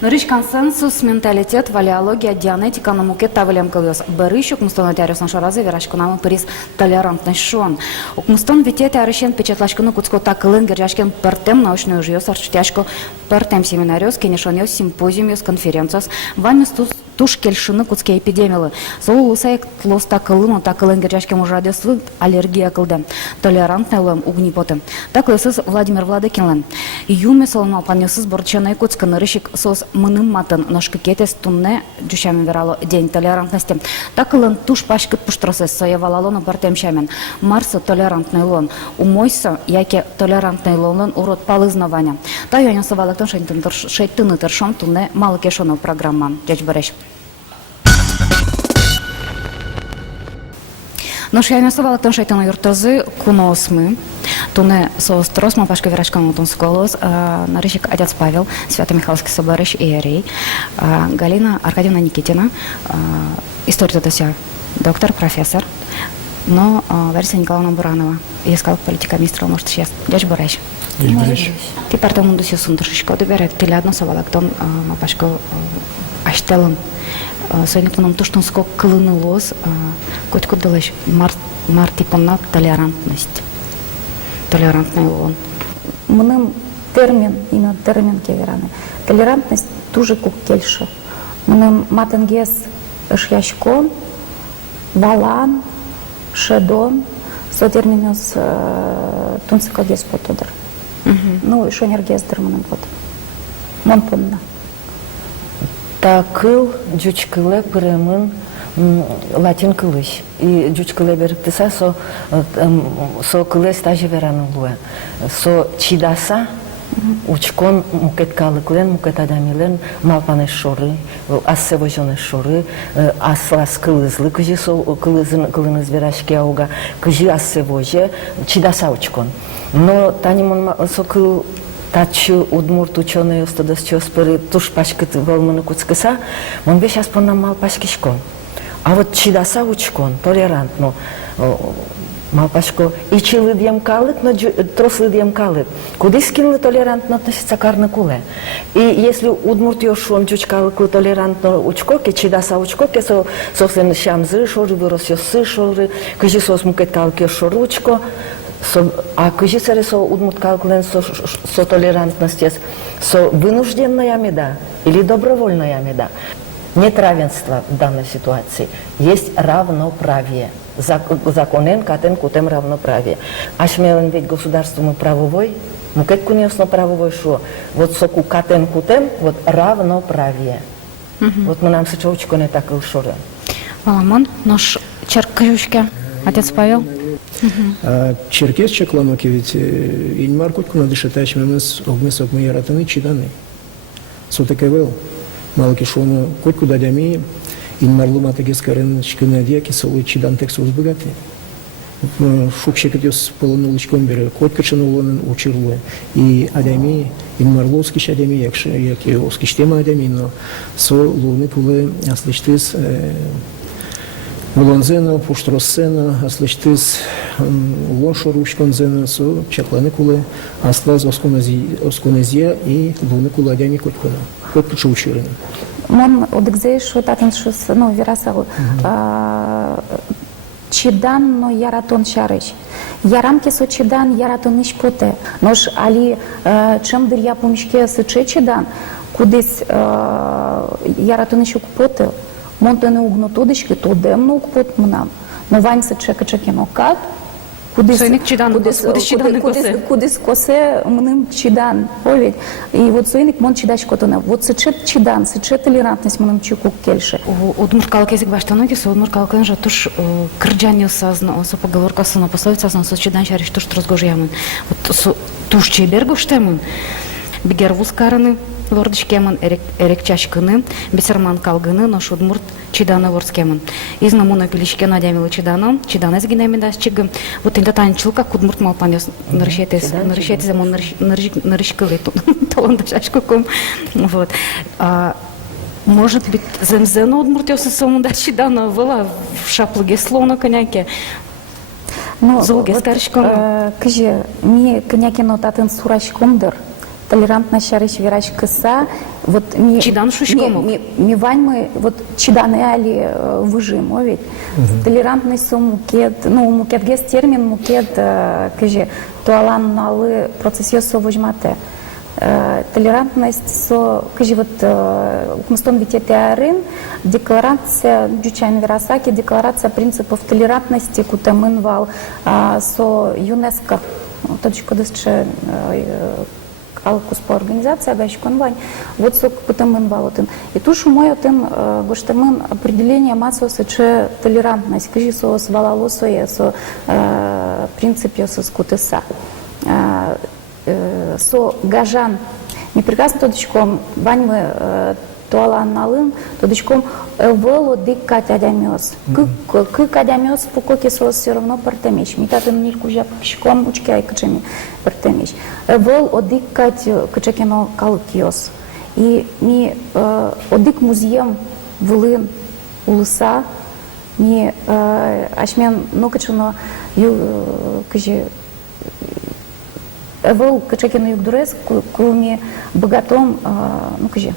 Норич консенсус, менталитет, валеология, дианетика, намукет тавлем кылыз. Берышук мустон отярюс нашаразы верашкунамы перис толерантность шон. Укмустон витете арышен печатлашкуну куцко такылын гержашкен партем научную жиёс арчутяшко партем семинариос, кенешонёс, симпозиумиос, конференциос, вамис туш кельшины куцке эпидемиялы. Сол усай клос такылын, такылын гержашкен ужадеслы аллергия кылды. Толерантный лом угнипоты. Так лысыз Владимир Владыкинлен. Юме соломал панёсыз борчаной куцка нарышик сос мыным матын ножка кетес тунне дюшамен верало день толерантности. Так лын туш пашкыт пуштросес соевалалону партем шамен. Марса толерантный лон. Умойса, яке толерантный лон урод палызнаваня. Та йоня совалактон шейтыны тершом тунне мало кешону программа. Дядь Борещ. Но я не совала том, что это на юртазы куносмы, туне соострос, мы пашка верашкану тун сколос, нарышик отец Павел, Свято-Михайловский соборыш и Иерей, Галина Аркадьевна Никитина, история тася, доктор, профессор, но Лариса Николаевна Буранова, я сказала политика министра, может сейчас, дядь Борещ. Ты партия мунду сюсун тушишко, доберет, ты лядно совала тон, мы пашка аштелом. Сегодня к нам то, что он сколько клынылось, котику далеч мартипона толерантность, толерантный он. Мним термін, іменно термін кеверани. Толерантність дуже кукельша. Мним матенгес шяшкон, валан, шедон, со термінус тунцикогес потодр. Ну, і шонергес термінем пот. Монпонна. Такыл джучкыле перемын латин кылыш. И джучкыле беректеса со кыле стажи веранулуе. Со чидаса учкон мукет калыклен, мукет адамилен малпанеш шоры, ассевожонеш шоры, аслас кылызлы, кыжи со кылыныз верашки ауга, кыжи ассевоже, чидаса учкон. Но танимон со кыл Тачу удмурт ученый остадас чоспери туш пашкит волманы куцкаса, он весь аспонам мал пашкишкон. А вот чидаса учкон, толерантно, мал пашко, и чилыдьям калык, но трослыдьям калык. Куды скинлы толерантно относится карны куле. И если удмурт ёшон чучкалык толерантно учкоке, чидаса учкоке, собственно, шамзы шоры, вырос ёсы шоры, кыжи сос мукет калык ёшор учко, а кыжи царе со удмурт калклен со толерантности, со вынужденная меда или добровольная меда. Нет равенства в данной ситуации, есть равноправие. Законен катен кутем равноправие. Ашмелен ведь государство мы правовой, мы как кунесно правовой шо, вот соку катен кутем, вот равноправие. Вот мы нам сычевочку не так и шоры. Маламон, наш черкаюшка, отец Павел. Черкес чекланоки ведь инмар кутку надышатач мемес огмесок мы яратаны чиданы. Сотекевел малкишону кутку дадями инмарлу матагес карен чкинадьяки солы чидан тексус богаты. Шукшек идёс полонулочком бере котка чанулонен учирлуе и адями инмарловский адями яки оскиштема адями но со луны пуле аслыштыс Улонзена, пуштросена, аслыштыз лошо ручконзена, со чакланы кулы, аслаз осконезия и луны кулы адями коткона. Котка чаучирена. Мон одекзееш, что татен шус, ну, верасал, чидан, но яратон шарыш. Ярамки со чидан, яратон иш поте. Нож али чем дыр я помешке сыче чидан, кудыс яратон иш поте. Монтане угнотодички, то демно укпот мнам. Но ваньса чека-чекино кат, кудис косе мним чидан, поведь. И вот сойник мон чидач котоне. Вот сычет чидан, сычет толерантность мним чуку кельше. Удмуркалки язык баштаноги, со удмуркалки же туш крджанию сазна, со поговорка сына пословица сазна, со чидан шариш туш трозгожьямын. Вот туш чейбергу штемын. Бигервуз караны, лордичкемын, эрекчашкыны, бесерман калгыны, но шудмурт чиданы ворскемын. Изна муна пиличке надямилы чиданом, чиданез гинемидас чигым. Вот инда танчылка кудмурт малпанес нарышетез мон нарышкылы таландашашку ком. Вот. Может быть, земзена удмуртёсы самунда чидана вела в шаплыге слона коняке. Ну, вот, кыжы, ми коняке нотатын сурашкомдыр. толерантность шарыш вирач кыса, вот Чидан шушкомов. ми вань мы вот чиданы али выжимо ведь. Толерантность со мукет, ну мукет гес термин мукет, каже, туалан налы процессия со выжмате. Толерантность со, каже, вот мстон витетеарин, декларация Джучайн Вирасаки, декларация принципов толерантности, кутамын вал со ЮНЕСКО, точка дысче алкуспо организация, гайшкон вань, вот сок кутамын вал. И тушу мой отын гоштамын определение массоса че толерантность, каже, со свалалосое, со принципе со скутеса. Со гажан не прекрасно тодочком вань мы туалан налын тодочком воло дик катядямёс к катядямёс пукоки со все равно партемиш митатын нильку жап кишком учкай качеми партемиш вол одик кат качекино калкиос и ми одик музеем влын улыса ми ашмен нокачено каже Вол качекино югдурес, кроме богатом, ну кажи.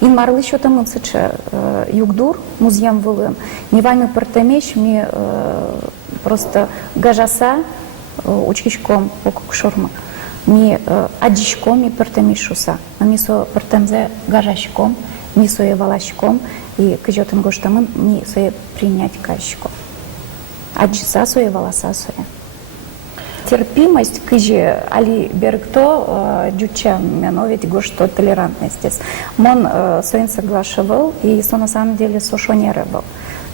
Ин марлы еще там сыча югдур, музеем волым. Не вами партамеш, ми просто гажаса, учкичком, окукшорма. Ми адичком и партамешуса. А ми со партамзе гажашком, ми со евалашком, и кажетым гоштамын, ми со принять кашком. Аджиса со еваласа соя. Терпимость, кыжи али берегто дюча меновить го что толерантность. Мон соин соглашивал и со на самом деле со шо не рыбал.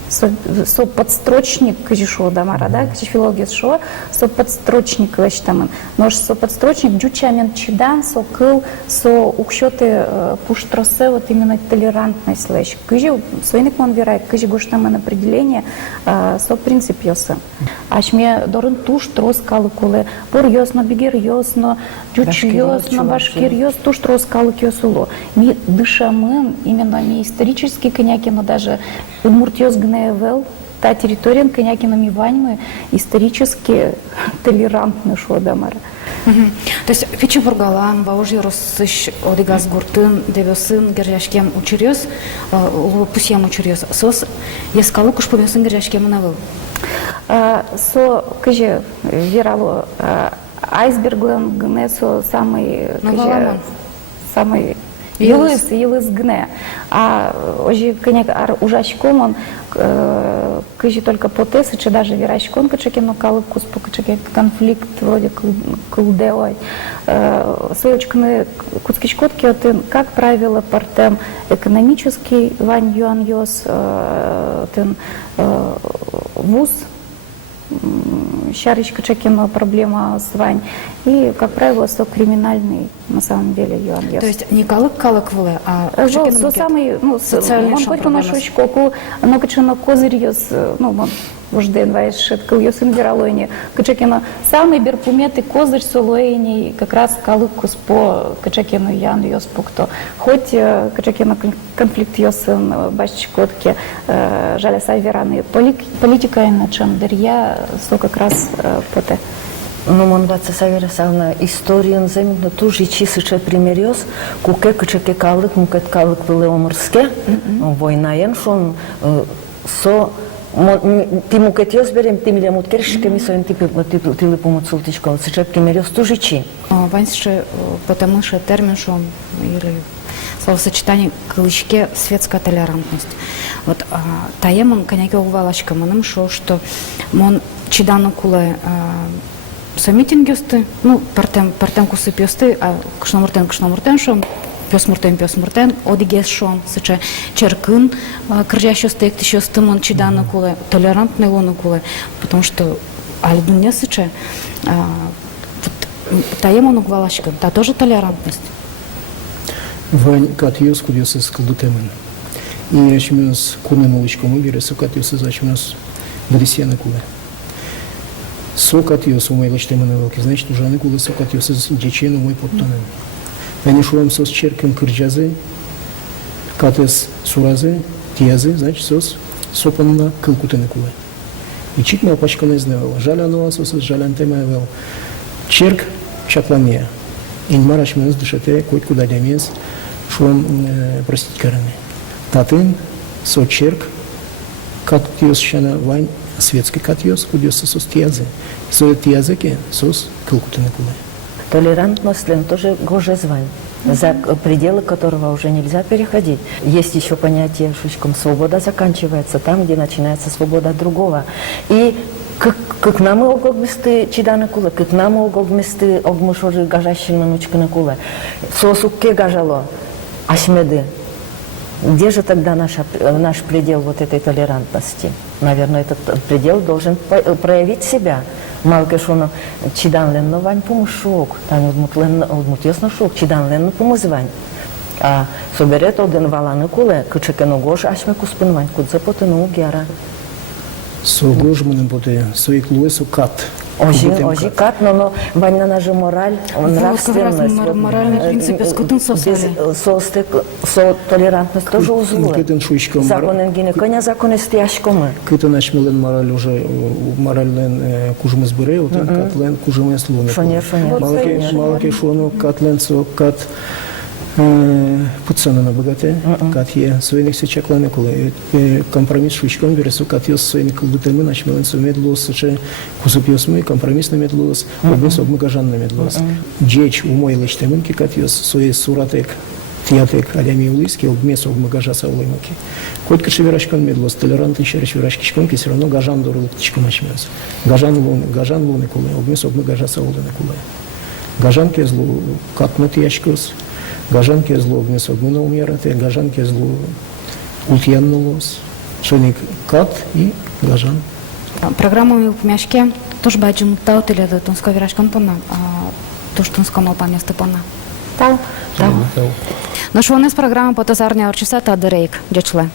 Со подстрочник кыжи шо дамара, да, кыжи филология шо, со подстрочник лэштамын. Но со подстрочник дюча мен чидан, со кыл, со укшоты пуштросе вот именно толерантность лэш. Кыжи соиник мон верает, кыжи го штамын определение со принцип йосы. Ашме дорын туш трос калы кулы, бор йосно, бигер йосно, дюч йосно, башкир йос, туш трос калы кёсуло. Ми дышамын, именно ми исторический коньяки, но даже Удмуртиос гневел, та территория коньякина ми ваньмы исторически толерантны шо дамара. То есть Фичи Бургалан, Баужи Россыш, Одигаз Гуртын, Девесын, Гержашкем учерёс, Пусьям учерёс, сос, Яскалу Кушпумесын Гержашкем навыл. Со, каже, верало, айсберглен гнесо самый, каже, самый Елыс гне. А ожи коняк ар ужашком он кыжи только потесы, че даже верашком качекино калыкус по качеке конфликт вроде кулдеой. Соечкны куцкичкотки отын, как правило, партем экономический вань юан йос отын вуз Щарочка Чекина проблема с Вань. И, как правило, со криминальный, на самом деле, юан. То есть не калык вылы, а со самый, ну, социальный он хоть у нашу школу, но качано козырь ёс, ну, вожден вайс шеткал ёс инвералойни. Качекино самый берпумет и козырь солоини, как раз калыкус по качекину ян ёс пукто. Хоть качекино конфликт ёс башчикотки, жаляса вераны. Политика иначе дерья, со как раз поте. Но мон ваца савера савна историю замигна тужи чисыча примерёс, куке качеке калык, мукет калык выле омырске, война ен шон со ти мукет берем, ти миле муткершке ми соен ти липу муцултичко, сыча примерёс тужи чи. Ваньше, потому что термин шон или словосочетание клычке светская толерантность. Вот таемон коняки увалачка маным шо, что мон чидану куле самитингюсты, ну, партем кусы пёсты, а кшномуртен шо, пёс муртен, одигес шон, сыча черкын, кржащё стекты щё стымон чидану куле, толерантный лону куле, потому что альдуне сыча, таемон увалачка, та тоже толерантность. Вань катьёс кудёс из калдутемын. И ачмёс куны молочком уберется, катьёс из ачмёс брисьяна куле. Сокатьёс умой лачтемын велки, значит, ужаны куле сокатьёс из дичен умой подтонен. Вань шуам сос черкем кырджазы, катьёс суразы, тиязы, значит, сос сопанна кылкутены куле. И читмел пачкана изневел. Жаля нуа сос жалян тема вел. Черк чаклания. инмараш мэнс дышате коть куда демес шум простить караны. Татын сочерк кат тиос шана вань светский кат йос кудиос сос тиязы. Со тиязыки сос кылкутыны кулы. Толерантность тоже гоже звань, за пределы которого уже нельзя переходить. Есть еще понятие шучком свобода заканчивается там, где начинается свобода другого. И как нам огогмисты чиданы кулы, как нам огогмисты огмушоры гажащины нучканы кулы. Сосукке гажало, ашмеды. Где же тогда наш предел вот этой толерантности? Наверное, этот предел должен проявить себя. Малке шоно чидан ленно вань помушок, там одмутесно шок, чидан ленно помузвань. А соберет один валаны куле, кычекено гош, ашме куспин вань, кудзе потену гера. Со гожманым поте, соик луэсу кат. Ожи кат, но вань на наже мораль, нравственность. Моральный принцип, скотын сосали. Со толерантность тоже узлуе. Кытын шуичком Законен гине, коня законы стяжкомы. Кытын ашмелен мораль уже моральлен кужмыз быре, отан катлен кужмыз луны. Шонер. Малки шону катлен со кат пуцана на богате, кат е своиных сечакланы кулы. Компромисс шуичком бересу кат йос своиных кулдутемы нашмелен со медлус, соче кусупьос мы компромисс на медлус, обмыс обмагажан на медлус. Джеч умой лечтемынки кат йос свои суратек тиатек адями улиски обмес обмагажа саулымыки. Хоть кашеверашкан медлус, толерантный шереш верашкишконки все равно гажан дорлыктичком ашмез. Гажан луны кулы, обмес обмагажа саулыны кулы. Гажан кезлу катнут яшкус. Гажан кезлу обмес обмына умерате, гажан кезлу утьяннулос. Шоник кат и гажан. Программу в мяшке тоже баджим таутеля да тунска вирашкан пона, то что тунска малпаня степана. Тау. Нашонес программа потозарня орчиса та дерейк, дячле.